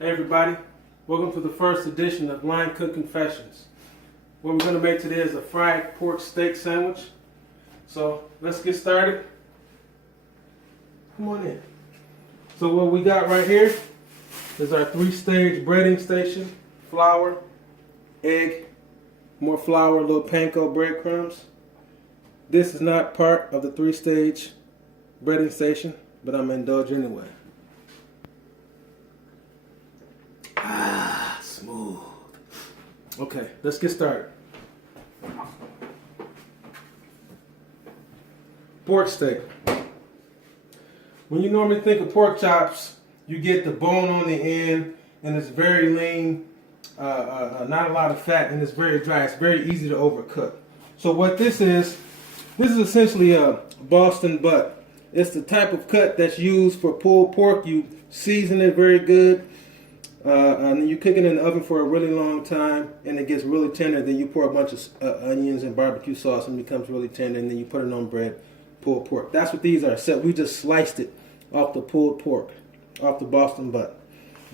Hey everybody, welcome to the first edition of Line Cook Confessions. What we're going to make today is a fried pork steak sandwich. So let's get started. Come on in. So what we got right here is our 3-stage breading station. Flour, egg, more flour, a little panko breadcrumbs. This is not part of the 3-stage breading station, but I'm going to indulge anyway. Smooth. Okay, let's get started. Pork steak. When you normally think of pork chops, you get the bone on the end, and it's very lean, not a lot of fat, and it's very dry. It's very easy to overcook. So what this is essentially a Boston butt. It's the type of cut that's used for pulled pork. You season it very good. And you cook it in the oven for a really long time, and it gets really tender. Then you pour a bunch of onions and barbecue sauce, and it becomes really tender. And then you put it on bread, pulled pork. That's what these are. Except we just sliced it off the pulled pork, off the Boston butt.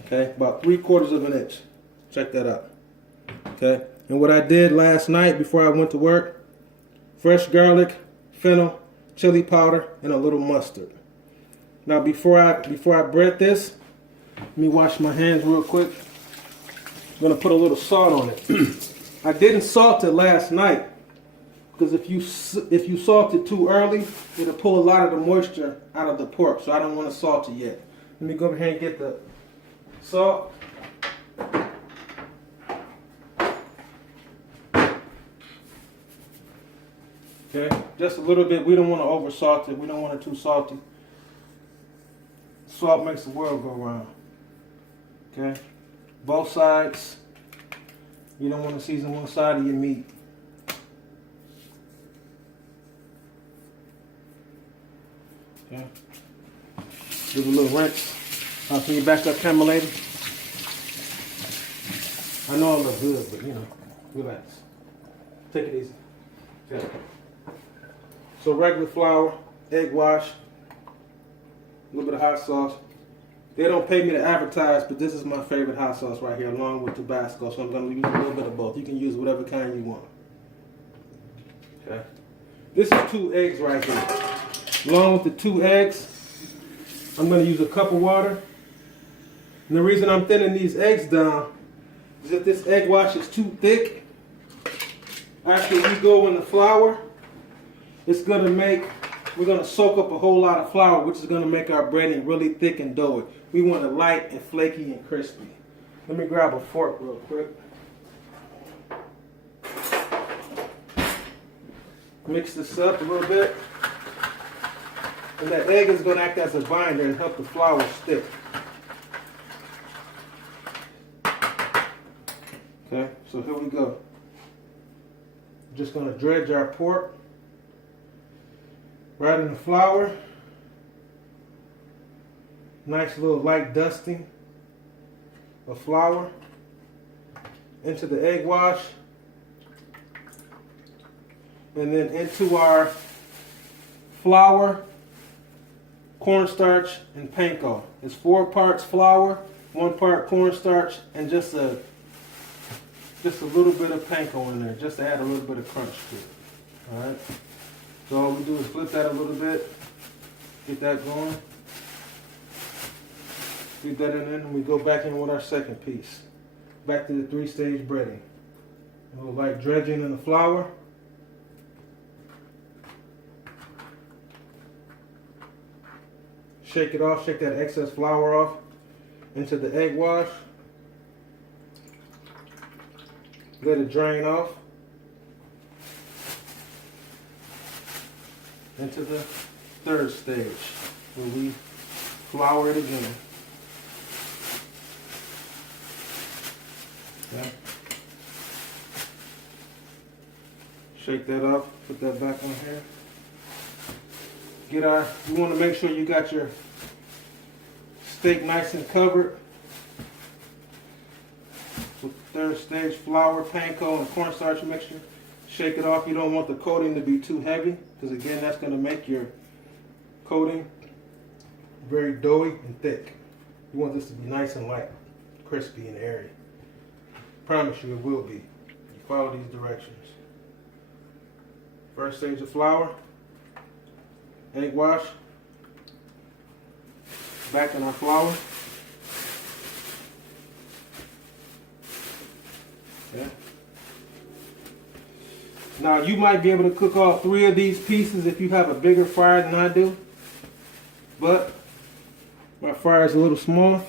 Okay, about 3/4 of an inch. Check that out. Okay, and what I did last night before I went to work: fresh garlic, fennel, chili powder, and a little mustard. Now before I bread this, let me wash my hands real quick. I'm going to put a little salt on it. I didn't salt it last night because if you salt it too early, it'll pull a lot of the moisture out of the pork. So I don't want to salt it yet. Let me go over here and get the salt. Okay, just a little bit. We don't want to over salt it. We don't want it too salty. Salt makes the world go round. Okay, both sides. You don't want to season one side of your meat. Okay, give it a little rinse. Can you back up, camera lady? I know I look good, but you know, relax. Take it easy. Okay. So regular flour, egg wash, a little bit of hot sauce. They don't pay me to advertise, but this is my favorite hot sauce right here, along with Tabasco. So I'm going to use a little bit of both. You can use whatever kind you want. Okay. This is 2 eggs right here. Along with the 2 eggs, I'm going to use a cup of water. And the reason I'm thinning these eggs down is if this egg wash is too thick, after we go in the flour, it's going to make... We're going to soak up a whole lot of flour, which is going to make our breading really thick and doughy. We want it light and flaky and crispy. Let me grab a fork real quick. Mix this up a little bit. And that egg is going to act as a binder and help the flour stick. Okay, so here we go. Just going to dredge our pork right in the flour. Nice little light dusting of flour into the egg wash, and then into our flour, cornstarch, and panko. It's 4 parts flour, 1 part cornstarch, and just a little bit of panko in there, just to add a little bit of crunch to it. All right. So all we do is flip that a little bit, get that going. Get that in there, and we go back in with our second piece. Back to the 3-stage breading. A little light dredging in the flour. Shake it off, shake that excess flour off into the egg wash. Let it drain off. Into the 3rd stage, where we flour it again. Okay. Shake that off, put that back on here. You want to make sure you got your steak nice and covered with 3rd stage flour, panko, and cornstarch mixture. Shake it off. You don't want the coating to be too heavy, because again, that's going to make your coating very doughy and thick. You want this to be nice and light. crispy and airy. Promise you it will be. You follow these directions. First stage of flour, egg wash, back in our flour. Okay. Now you might be able to cook all 3 of these pieces if you have a bigger fryer than I do, but my fryer is a little small.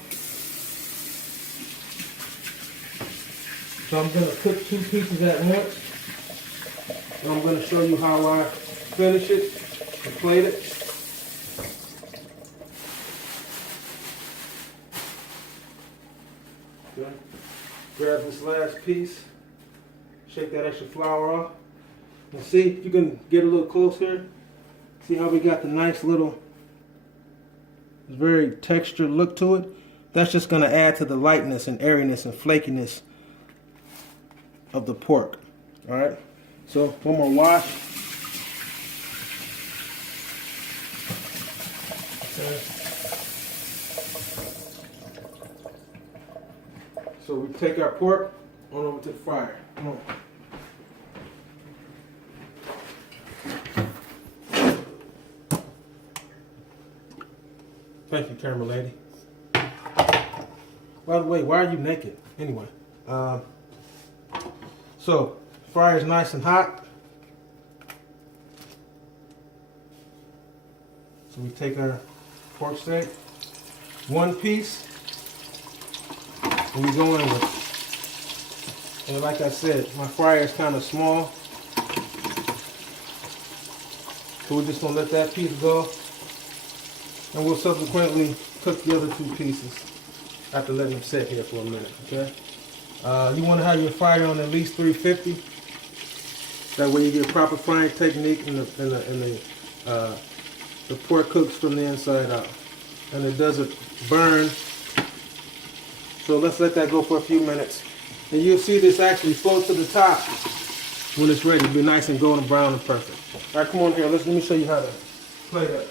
So I'm going to cook 2 pieces at once. And I'm going to show you how I finish it and plate it. Okay. Grab this last piece. Shake that extra flour off. And see, if you can get a little closer. See how we got the nice little, very textured look to it? That's just going to add to the lightness and airiness and flakiness of the pork. Alright, so one more wash. Okay. So we take our pork on over to the fryer. Come on. Thank you, camera lady. By the way, why are you naked? Anyway. So, fryer is nice and hot. So we take our pork steak, 1 piece, and we go in with it. And like I said, my fryer is kind of small. So we're just going to let that piece go. And we'll subsequently cook the other 2 pieces after letting them sit here for a minute, okay? You want to have your fire on at least 350. That way you get proper frying technique and the pork cooks from the inside out. And it doesn't burn. So let's let that go for a few minutes. And you'll see this actually float to the top when it's ready. It'll be nice and golden brown and perfect. All right, come on here. Let me show you how to plate up.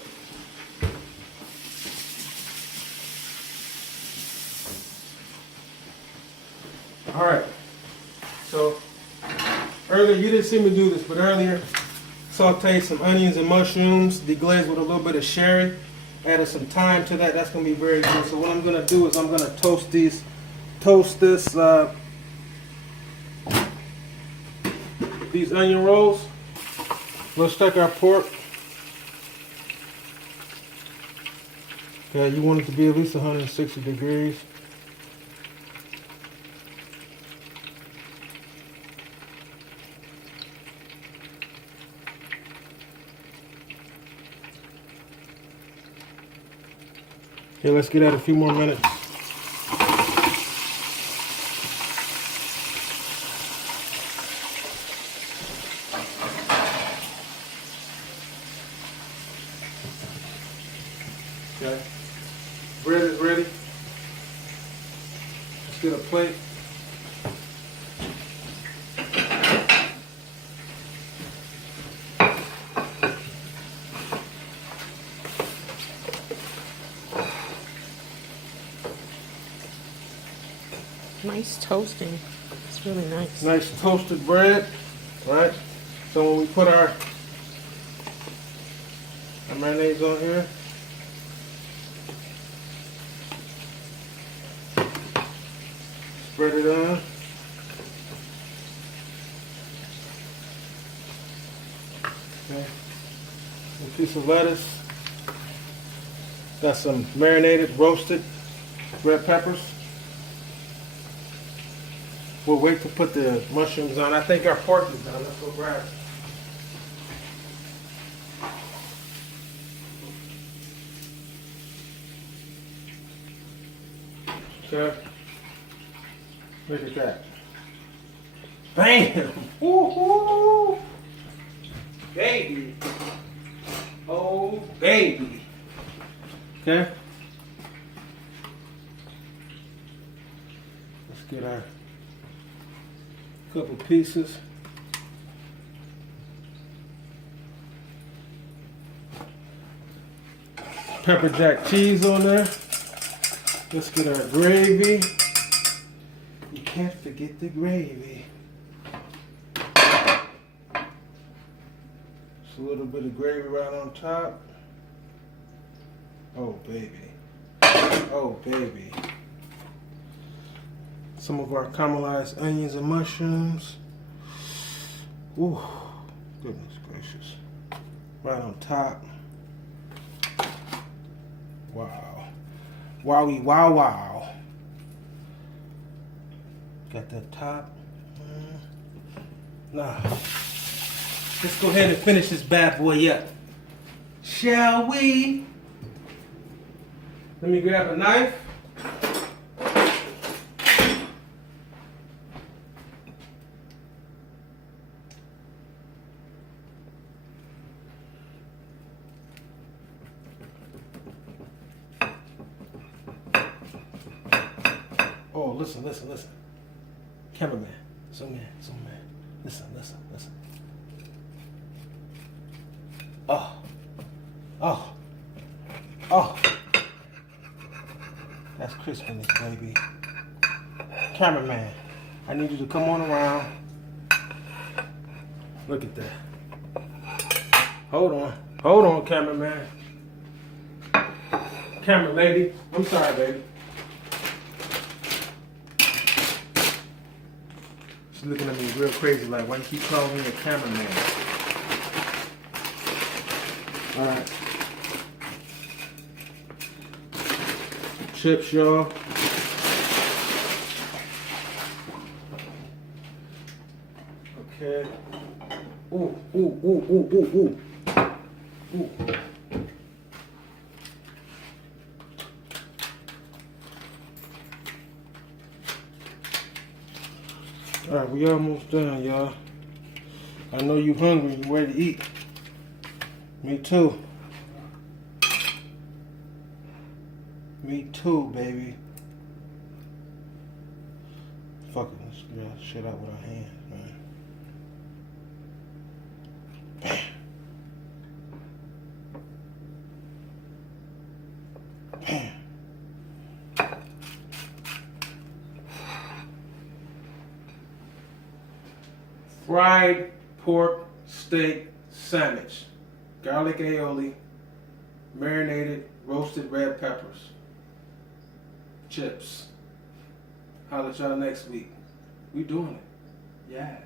All right, so earlier, you didn't see me do this, but earlier, sauteed some onions and mushrooms, deglazed with a little bite of sherry, added some thyme to that. That's going to be very good. So what I'm going to do is I'm going to toast this, these onion rolls. Let's take our pork. Okay, you want it to be at least 160 degrees. Okay, let's get at a few more minutes. Okay, bread is ready. Let's get a plate. Nice toasting. It's really nice. Nice toasted bread, right? So when we put our mayonnaise on here, spread it on. Okay. A piece of lettuce. Got some marinated, roasted red peppers. We'll wait to put the mushrooms on. I think our pork is done. Let's go grab it. Okay. Look at that. Bam! Woo-hoo! Baby. Oh, baby. Okay. Let's get our couple pieces. Pepper jack cheese on there. Let's get our gravy. Can't forget the gravy. Just a little bit of gravy right on top. Oh, baby. Oh, baby. Some of our caramelized onions and mushrooms. Ooh, goodness gracious. Right on top. Wow. Wowie, wow, wow. Got that top. Nah. Let's go ahead and finish this bad boy up. Shall we? Let me grab a knife. Oh, listen. Cameraman, zoom in. Listen. Oh. That's crispiness, baby. Cameraman, I need you to come on around. Look at that. Hold on, cameraman. Camera lady, I'm sorry, baby. She's looking at me real crazy, like, why you keep calling me a cameraman? All right. Chips, y'all. Okay. Ooh. All right, we almost done, y'all. I know you hungry, you ready to eat. Me too. Me too, baby. Fuck it, let's get that shit out with our hands, man. Bam. Fried pork steak sandwich. Garlic aioli, marinated roasted red peppers. Chips. Holla at y'all next week. We doing it. Yeah.